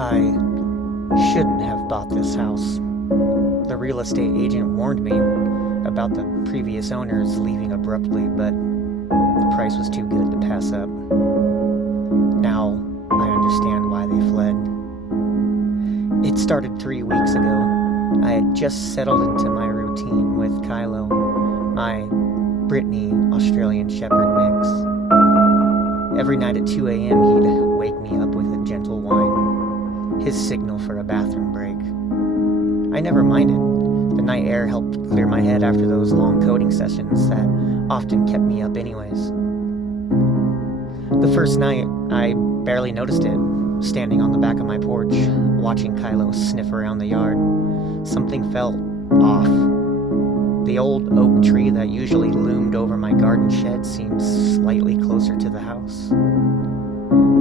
I shouldn't have bought this house. The real estate agent warned me about the previous owners leaving abruptly, but the price was too good to pass up. Now I understand why they fled. It started 3 weeks ago. I had just settled into my routine with Kylo, my Brittany Australian Shepherd mix. Every night at 2 a.m. he'd wake me up with a gentle whine, his signal for a bathroom break. I never minded. The night air helped clear my head after those long coding sessions that often kept me up anyways. The first night, I barely noticed it, standing on the back of my porch, watching Kylo sniff around the yard. Something felt off. The old oak tree that usually loomed over my garden shed seemed slightly closer to the house.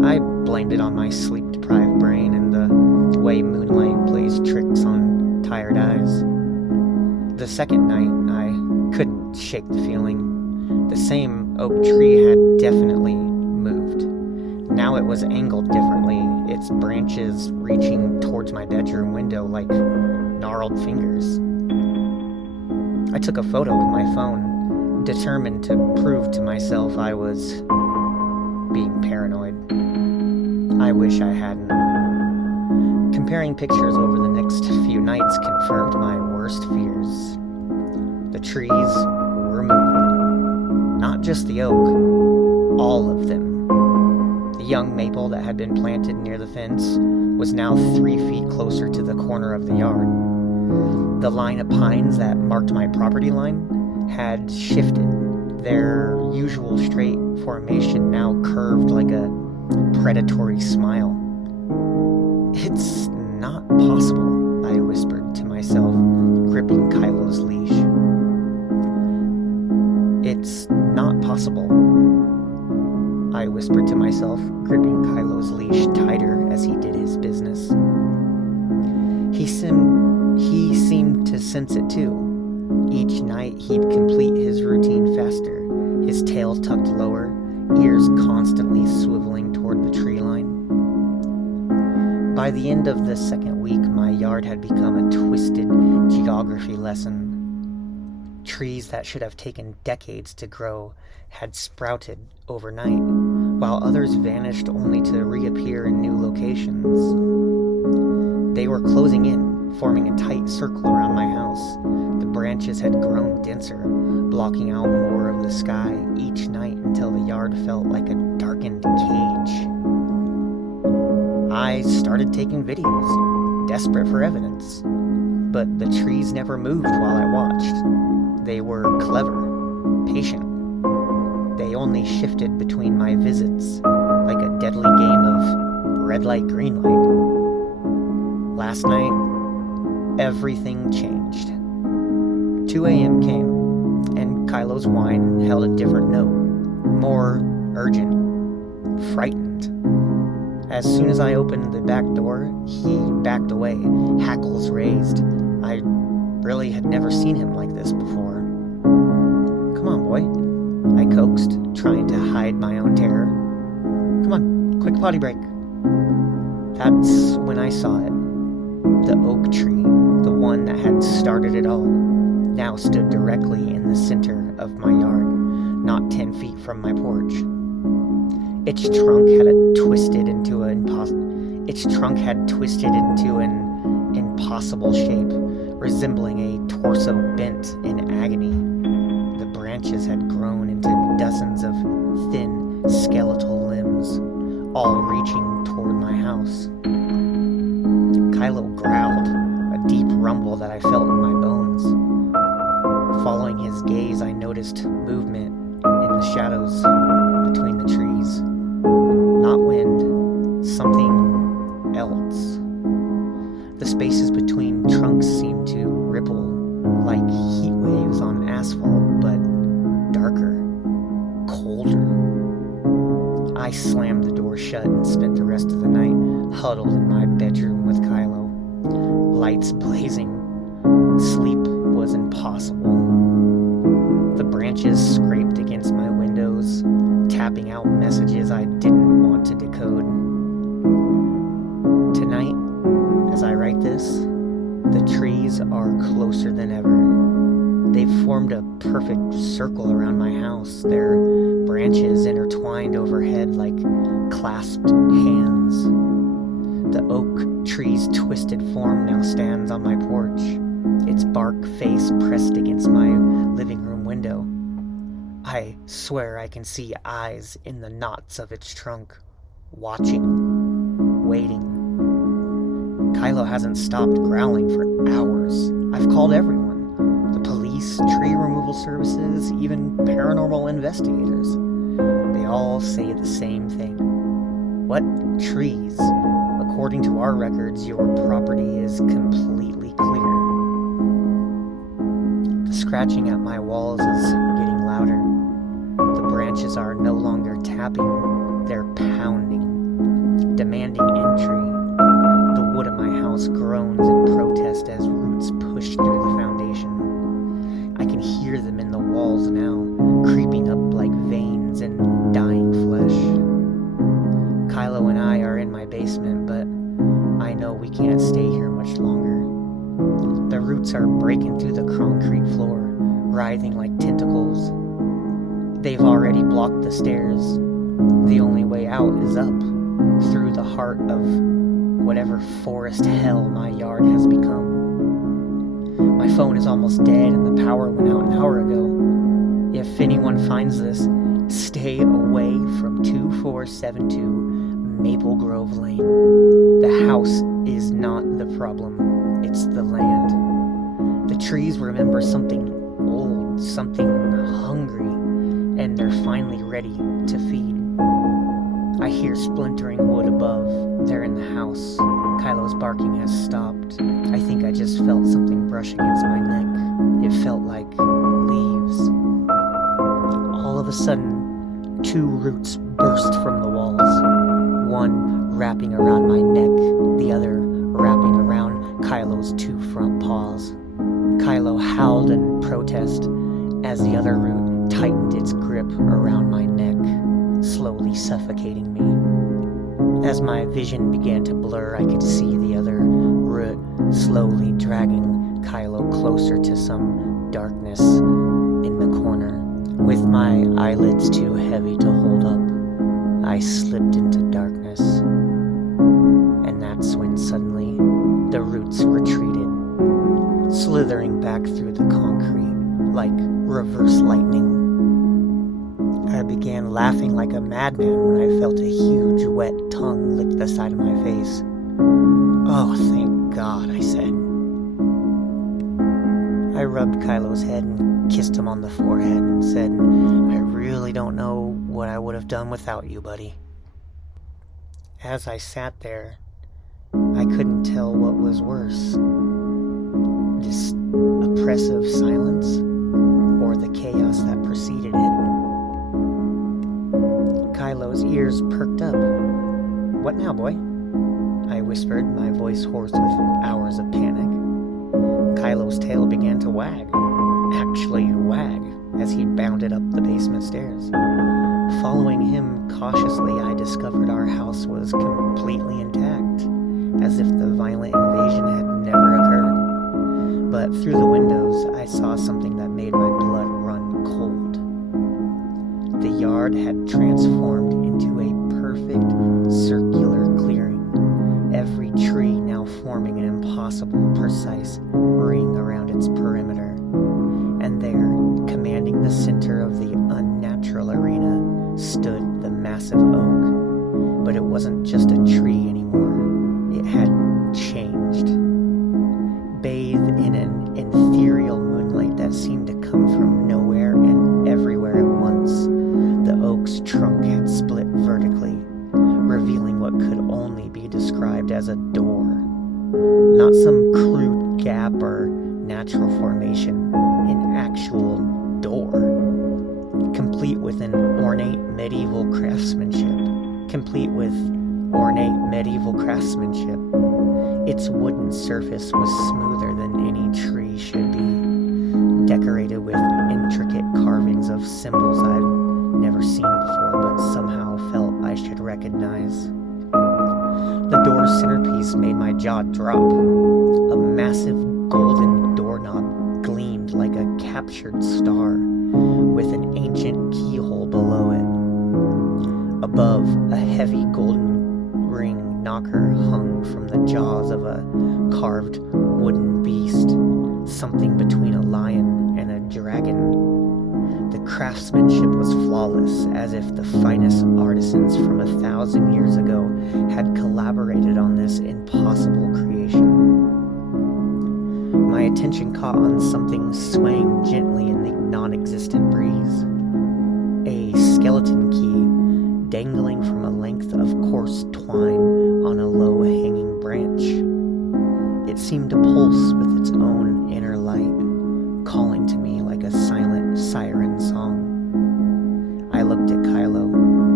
I blamed it on my sleep-deprived brain and the way moonlight plays tricks on tired eyes. The second night, I couldn't shake the feeling. The same oak tree had definitely moved. Now it was angled differently, its branches reaching towards my bedroom window like gnarled fingers. I took a photo with my phone, determined to prove to myself I was being paranoid. I wish I hadn't. Comparing pictures over the next few nights confirmed my worst fears. The trees were moving. Not just the oak, all of them. The young maple that had been planted near the fence was now 3 feet closer to the corner of the yard. The line of pines that marked my property line had shifted, their usual straight formation now curved like a predatory smile. "It's not possible," I whispered to myself, gripping Kylo's leash. "It's not possible," I whispered to myself, gripping Kylo's leash tighter as he did his business. He seemed to sense it too. Each night he'd complete his routine faster, his tail tucked lower, ears constantly swiveling toward the tree line. By the end of the second week, my yard had become a twisted geography lesson. Trees that should have taken decades to grow had sprouted overnight, while others vanished only to reappear in new locations. They were closing in, forming a tight circle around my house. The branches had grown denser, blocking out more of the sky each night until the yard felt like a darkened cage. I started taking videos, desperate for evidence. But the trees never moved while I watched. They were clever, patient. They only shifted between my visits, like a deadly game of red light, green light. Last night, everything changed. 2 a.m. came, and Kylo's whine held a different note, more urgent, frightened. As soon as I opened the back door, he backed away, hackles raised. I really had never seen him like this before. "Come on, boy," I coaxed, trying to hide my own terror. "Come on, quick potty break." That's when I saw it. The oak tree, the one that had started it all, now stood directly in the center of my yard, not 10 feet from my porch. Its trunk had twisted into an impossible shape, resembling a torso bent in agony. The branches had grown into dozens of thin, skeletal limbs, all reaching toward my house. Kylo growled, a deep rumble that I felt in my bones. Following his gaze, I noticed movement in the shadows between the trees. Not wind, something else. The spaces between trunks seemed to ripple like heat waves on asphalt, but darker, colder. I slammed the door shut and spent the rest of the night huddled in my bedroom with Kylo. Lights blazing. Sleep was impossible. The branches scraped against my windows, tapping out messages I didn't want to decode. Tonight, trees are closer than ever. They've formed a perfect circle around my house, their branches intertwined overhead like clasped hands. The oak tree's twisted form now stands on my porch, its bark face pressed against my living room window. I swear I can see eyes in the knots of its trunk, watching, waiting. Kylo hasn't stopped growling for hours. I've called everyone. The police, tree removal services, even paranormal investigators. They all say the same thing. What trees? According to our records, your property is completely clear. The scratching at my walls is getting louder. The branches are no longer tapping, they're pounding, demanding entry. The wood of my house groans in protest as roots push through the foundation. I can hear them in the walls now, creeping up like veins in dying flesh. Kylo and I are in my basement, but I know we can't stay here much longer. The roots are breaking through the concrete floor, writhing like tentacles. They've already blocked the stairs. The only way out is up, through the heart of whatever forest hell my yard has become. My phone is almost dead and the power went out an hour ago. If anyone finds this, stay away from 2472 Maple Grove Lane. The house is not the problem, it's the land. The trees remember something old, something hungry, and they're finally ready to feed. I hear splintering wood above. They're in the house. Kylo's barking has stopped. I think I just felt something brush against my neck. It felt like leaves. All of a sudden, two roots burst from the walls. One wrapping around my neck, the other wrapping around Kylo's two front paws. Kylo howled in protest as the other root tightened its grip around my neck, slowly suffocating me. As my vision began to blur, I could see the other root slowly dragging Kylo closer to some darkness in the corner. With my eyelids too heavy to hold up, I slipped into darkness. And that's when suddenly the roots retreated, slithering back through the concrete like reverse lightning. I began laughing like a madman when I felt a huge wet tongue lick the side of my face. "Oh, thank God," I said. I rubbed Kylo's head and kissed him on the forehead and said, "I really don't know what I would have done without you, buddy." As I sat there, I couldn't tell what was worse. This oppressive silence or the chaos that preceded it. Kylo's ears perked up. "What now, boy?" I whispered, my voice hoarse with hours of panic. Kylo's tail began to wag. Actually wag, as he bounded up the basement stairs. Following him cautiously, I discovered our house was completely intact, as if the violent invasion had never occurred. But through the windows, I saw something that made my blood run cold. The yard had transformed into a perfect circular clearing, every tree now forming an impossible, precise ring around its perimeter. And there, commanding the center of the unnatural arena, stood the massive oak. But it wasn't just a tree anymore. It had changed. Bathed in an ethereal moonlight that seemed to come from nowhere and everywhere at once, the oak's trunk had split vertically, revealing what could only be described as a door. Not some crude gap or natural formation, an actual door. Complete with an ornate medieval craftsmanship. Its wooden surface was smoother than any tree should be, decorated with intricate carvings of symbols I'd never seen before, but somehow felt I should recognize. The door's centerpiece made my jaw drop. A massive golden doorknob gleamed like a captured star, with an ancient keyhole below it. Above, a heavy golden ring knocker hung from the jaws of a carved wooden beast, something between a lion and a dragon. The craftsmanship was flawless, as if the finest artisans from 1,000 years ago had collaborated on this impossible creation. My attention caught on something swaying gently in the non-existent breeze. A skeleton key dangling from a length of coarse twine on a low-hanging branch. It seemed to pulse with its own inner light, calling to me like a silent siren song. I looked at Kylo,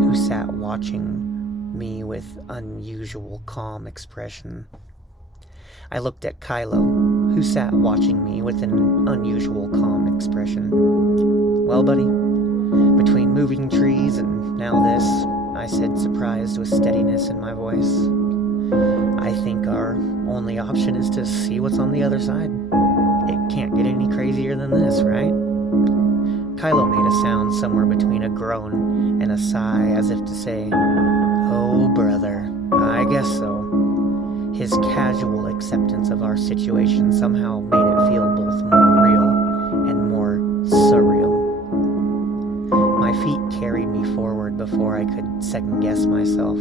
who sat watching me with unusual calm expression. Well, buddy, between moving trees and now this, I said, surprised with steadiness in my voice, I think our only option is to see what's on the other side. It can't get any crazier than this, right? Kylo made a sound somewhere between a groan and a sigh, as if to say, "Oh, brother, I guess so." His casual acceptance of our situation somehow made it feel both more real and more surreal. My feet carried me forward before I could second-guess myself.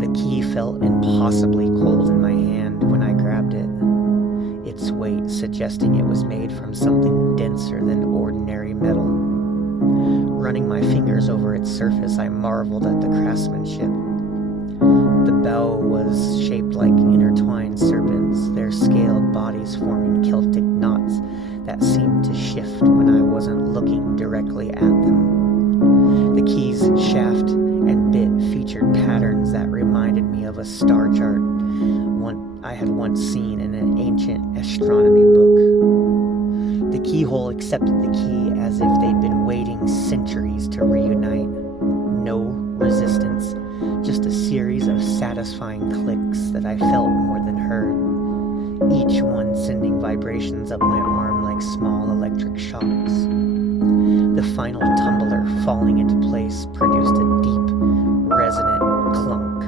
The key felt impossibly cold in my hand when I grabbed it, its weight suggesting it was made from something denser than ordinary metal. Running my fingers over its surface, I marveled at the craftsmanship. The bow was shaped like intertwined serpents, their scaled bodies forming Celtic knots that seemed to shift when I wasn't looking directly at them. The key's shaft and bit featured patterns that reminded me of a star chart I had once seen in an ancient astronomy book. The keyhole accepted the key as if they'd been waiting centuries to reunite. No resistance, just a series of satisfying clicks that I felt more than heard, each one sending vibrations up my arm like small electric shocks. The final tumbler falling into place produced a deep, resonant clunk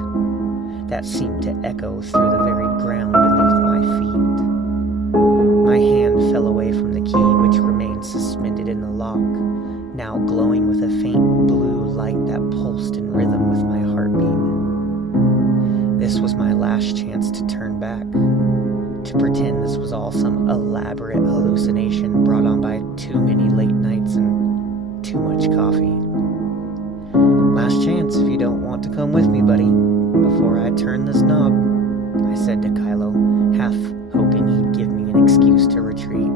that seemed to echo through the very ground beneath my feet. My hand fell away from the key, which remained suspended in the lock, now glowing with a faint blue light that pulsed in rhythm with my heartbeat. This was my last chance to turn back, to pretend this was all some elaborate hallucination brought on by too many late nights and too much coffee. "Last chance if you don't want to come with me, buddy, before I turn this knob," I said to Kylo, half hoping he'd give me an excuse to retreat.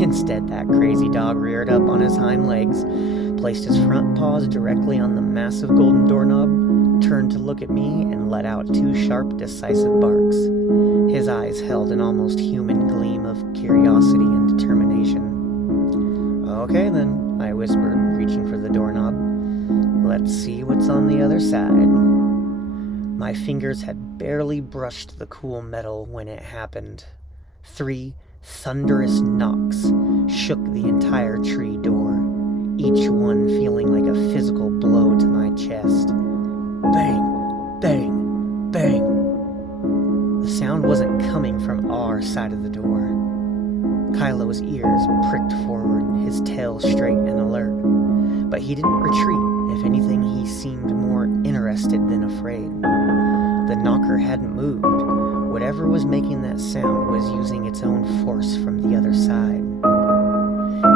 Instead, that crazy dog reared up on his hind legs, placed his front paws directly on the massive golden doorknob, turned to look at me, and let out two sharp, decisive barks. His eyes held an almost human gleam of curiosity and determination. "Okay then," I whispered, reaching for the doorknob. "Let's see what's on the other side." My fingers had barely brushed the cool metal when it happened. 3 thunderous knocks shook the entire tree door, each one feeling like a physical blow to my chest. Bang, bang, bang. The sound wasn't coming from our side of the door. Kylo's ears pricked forward, his tail straight and alert. But he didn't retreat. If anything, he seemed more interested than afraid. The knocker hadn't moved. Whatever was making that sound was using its own force from the other side.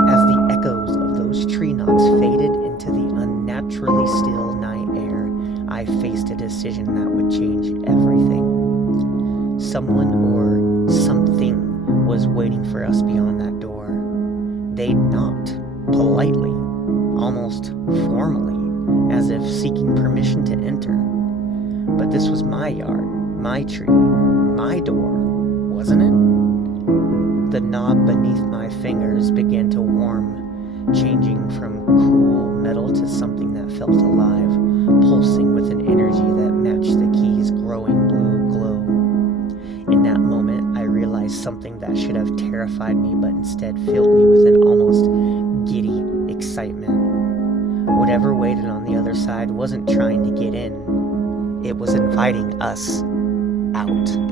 As the echoes of those tree knocks faded into the unnaturally still night air, I faced a decision that would change everything. Someone or something was waiting for us beyond that door. They'd knocked, politely, almost formally, as if seeking permission to enter. But this was my yard, my tree, my door, wasn't it? The knob beneath my fingers began to warm, changing from cool metal to something that felt alive, pulsing with an energy that matched the key's growing blue glow. In that moment, I realized something that should have terrified me but instead filled me with an almost giddy excitement. Whatever waited on the other side wasn't trying to get in, it was inviting us out.